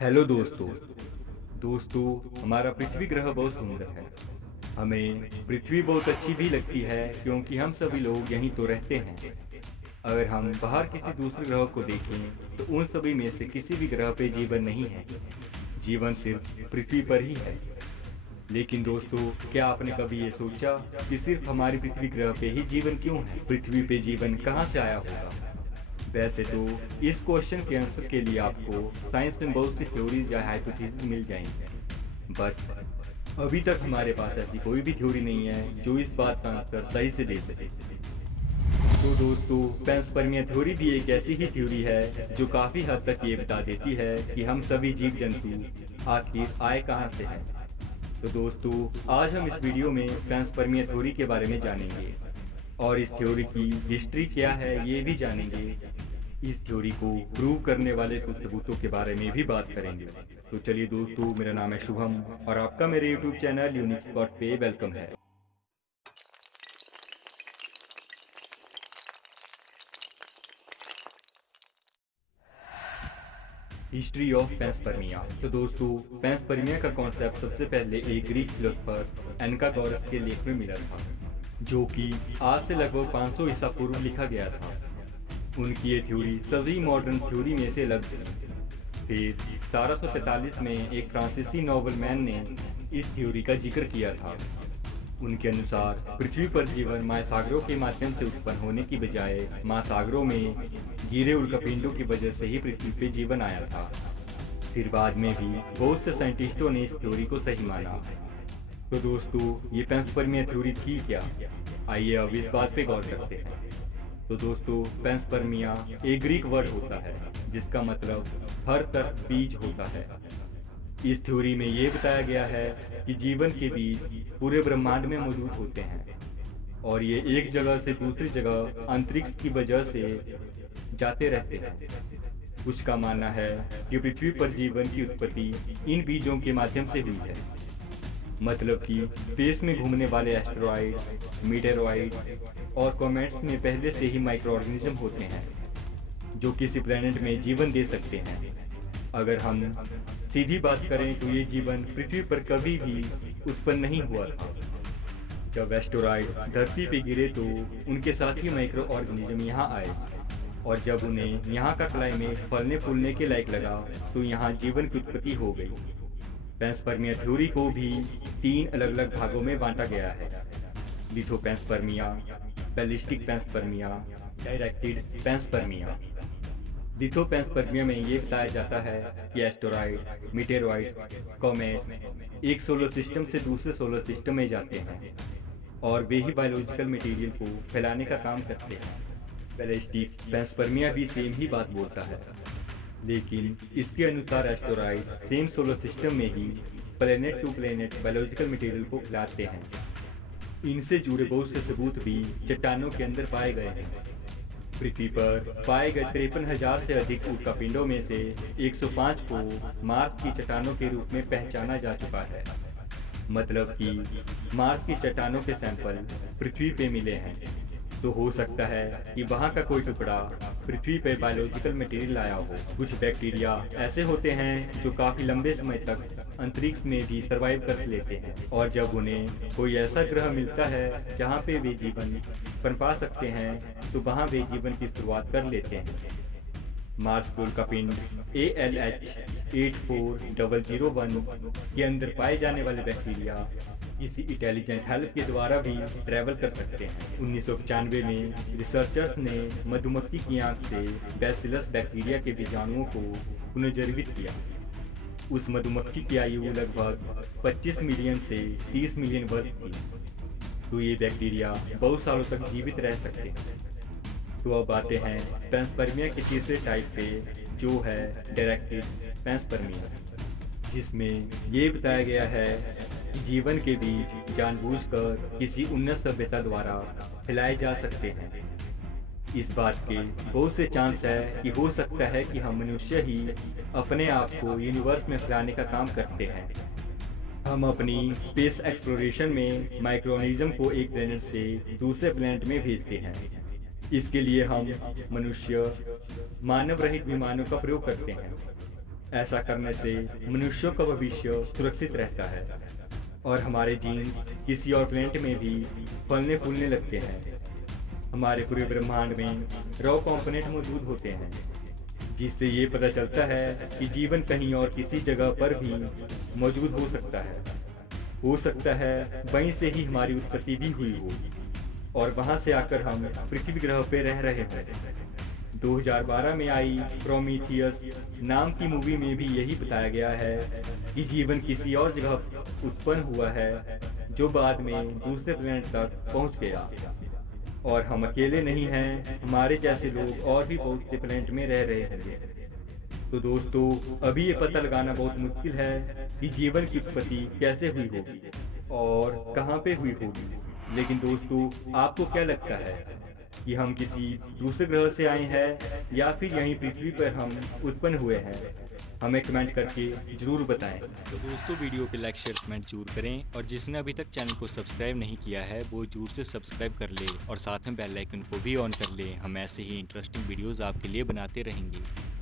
Hello दोस्तों। हमारा पृथ्वी ग्रह बहुत सुंदर है। हमें पृथ्वी बहुत अच्छी भी लगती है क्योंकि हम सभी लोग यहीं तो रहते हैं। अगर हम बाहर किसी दूसरे ग्रह को देखें तो उन सभी में से किसी भी ग्रह पे जीवन नहीं है। जीवन सिर्फ पृथ्वी पर ही है। लेकिन दोस्तों, क्या आपने कभी ये सोचा कि सिर्फ हमारी पृथ्वी ग्रह पे ही जीवन क्यों है? पृथ्वी पे जीवन कहाँ से आया होगा? वैसे तो इस क्वेश्चन के आंसर के लिए आपको साइंस में बहुत सी थ्योरीज या हाइपोथेसिस मिल जाएंगी, बट अभी तक हमारे पास ऐसी कोई भी थ्योरी नहीं है जो इस बात का आंसर सही से दे सके। तो दोस्तों, पेंसपर्मिया थ्योरी भी एक ऐसी ही थ्योरी है जो काफी हद तक ये बता देती है कि हम सभी जीव जंतु आखिर आए कहाँ से हैं। तो दोस्तों, आज हम इस वीडियो में पेंसपर्मिया थ्योरी के बारे में जानेंगे और इस थ्योरी की हिस्ट्री क्या है ये भी जानेंगे। इस थ्योरी को प्रूव करने वाले कुछ सबूतों के बारे में भी बात करेंगे। तो चलिए दोस्तों, मेरा नाम है शुभम और आपका मेरे यूट्यूब चैनल यूनिक स्पॉट पे वेलकम है। History of panspermia. तो दोस्तों, पेंसपर्मिया का कॉन्सेप्ट सबसे पहले एक ग्रीक फिलोसोफर एनाक्सागोरस के लेख में मिला था, जो कि आज से लगभग 500 ईसा पूर्व लिखा गया था। उनकी ये थ्योरी सभी मॉडर्न थ्योरी में से अलग थी। फिर 1743 में एक फ्रांसीसी नोबलमैन ने इस थ्योरी का जिक्र किया था। उनके अनुसार पृथ्वी पर जीवन महासागरों के माध्यम से उत्पन्न होने की बजाय महासागरों में गिरे उल्कापिंडों की वजह से ही पृथ्वी पर जीवन आया था। फिर बाद में भी बहुत से साइंटिस्टों ने इस थ्योरी को सही माना। तो दोस्तों, ये पेंसपर्मिया थ्योरी थी क्या? आइए अब इस बात पे गौर करते हैं। तो दोस्तों, पेंसपर्मिया एक ग्रीक वर्ड होता है जिसका मतलब हर तरफ बीज होता है। इस थ्योरी में ये बताया गया है कि जीवन के बीज पूरे ब्रह्मांड में मौजूद होते हैं और ये एक जगह से दूसरी जगह अंतरिक्ष की वजह से जाते रहते हैं। कुछ का मानना है कि पृथ्वी पर जीवन की उत्पत्ति इन बीजों के माध्यम से हुई है। मतलब कि स्पेस में घूमने वाले एस्टेरॉइड, मीटेरॉइड और कॉमेट्स में पहले से ही माइक्रो ऑर्गेनिज्म होते हैं जो किसी प्लेनेट में जीवन दे सकते हैं। अगर हम सीधी बात करें तो ये जीवन पृथ्वी पर कभी भी उत्पन्न नहीं हुआ था। जब एस्टेरॉइड धरती पे गिरे तो उनके साथ ही माइक्रो ऑर्गेनिज्म यहाँ आए और जब उन्हें यहाँ का क्लाइमेट फलने फूलने के लायक लगा तो यहाँ जीवन की उत्पत्ति हो गई। पेंसपर्मिया थ्योरी को भी 3 अलग अलग भागों में बांटा गया है: लिथोपेंसपर्मिया, बैलिस्टिक पेंसपर्मिया, डायरेक्टेड पेंसपर्मिया। लिथोपेंसपर्मिया में ये बताया जाता है कि एस्टेरॉइड, मीटेरॉइड्स, कॉमेट्स एक सोलर सिस्टम से दूसरे सोलर सिस्टम में जाते हैं और वे ही बायोलॉजिकल मटेरियल को फैलाने का काम करते हैं। बैलिस्टिक पेंसपर्मिया भी सेम ही बात बोलता है, लेकिन इसके अनुसार एस्टेरॉइड सेम सोलर सिस्टम में ही planet to planet biological material को फैलाते हैं। इनसे जुड़े बहुत से सबूत भी चट्टानों के अंदर पाए गए हैं। पृथ्वी पर पाए गए 53,000 से अधिक उल्कापिंडों में से 105 को मार्स की चट्टानों के रूप में पहचाना जा चुका है। मतलब कि मार्स की चट्टानों के सैंपल पृथ्वी पे मिले हैं। तो हो सकता है कि वहाँ का कोई टुकड़ा पृथ्वी पर बायोलॉजिकल मटेरियल लाया हो। कुछ बैक्टीरिया ऐसे होते हैं जो काफी लंबे समय तक अंतरिक्ष में भी सरवाइव कर लेते हैं और जब उन्हें कोई ऐसा ग्रह मिलता है जहाँ पे वे जीवन पनपा सकते हैं तो वहाँ वे जीवन की शुरुआत कर लेते हैं। मार्स के उल्कापिंड ALH 84001 के अंदर पाए जाने वाले बैक्टीरिया किसी इंटेलिजेंट हेल्प के द्वारा भी ट्रैवल कर सकते हैं। 1995 में रिसर्चर्स ने मधुमक्खी की आंख से बैसिलस बैक्टीरिया के बीजाणुओं को पुनर्जीवित किया। उस मधुमक्खी की आयु लगभग 25 मिलियन से 30 मिलियन वर्ष थी। तो ये बैक्टीरिया बहुत सालों तक जीवित रह सकते हैं। तो अब आते हैं पेंसपर्मिया के तीसरे टाइप पे, जो है डायरेक्टेड पेंसपर्मिया, जिसमें ये बताया गया है कि जीवन के बीज जानबूझकर किसी उन्नत सभ्यता द्वारा फैलाए जा सकते हैं। इस बात के बहुत से चांस है कि हो सकता है कि हम मनुष्य ही अपने आप को यूनिवर्स में फैलाने का काम करते हैं। हम अपनी स्पेस एक्सप्लोरेशन में माइक्रोऑर्गेनिज्म को एक प्लेनेट से दूसरे प्लेनेट में भेजते हैं। इसके लिए हम मनुष्य मानव रहित विमानों का प्रयोग करते हैं। ऐसा करने से मनुष्यों का भविष्य सुरक्षित रहता है और हमारे जीन्स किसी और प्लेनेट में भी फलने फूलने लगते हैं। हमारे पूरे ब्रह्मांड में रॉ कंपोनेंट मौजूद होते हैं, जिससे ये पता चलता है कि जीवन कहीं और किसी जगह पर भी मौजूद हो सकता है। हो सकता है वहीं से ही हमारी उत्पत्ति भी हुई हो और वहां से आकर हम पृथ्वी ग्रह पे रह रहे हैं। 2012 में आई प्रोमीथियस नाम की मूवी में भी यही बताया गया है कि जीवन किसी और जगह उत्पन्न हुआ है, जो बाद में दूसरे प्लेनेट तक पहुंच गया और हम अकेले नहीं हैं, हमारे जैसे लोग और भी बहुत से प्लेनेट में रह रहे हैं। तो दोस्तों, अभी ये पता लगाना बहुत मुश्किल है कि जीवन की उत्पत्ति कैसे हुई होगी और कहाँ पे हुई होगी। लेकिन दोस्तों, आपको क्या लगता है कि हम किसी दूसरे ग्रह से आए हैं या फिर यहीं पृथ्वी पर हम उत्पन्न हुए हैं? हमें कमेंट करके जरूर बताएं। तो दोस्तों, वीडियो पे लाइक शेयर कमेंट जरूर करें और जिसने अभी तक चैनल को सब्सक्राइब नहीं किया है वो जरूर से सब्सक्राइब कर ले और साथ में बेल आइकन को भी ऑन कर ले। हम ऐसे ही इंटरेस्टिंग वीडियोस आपके लिए बनाते रहेंगे।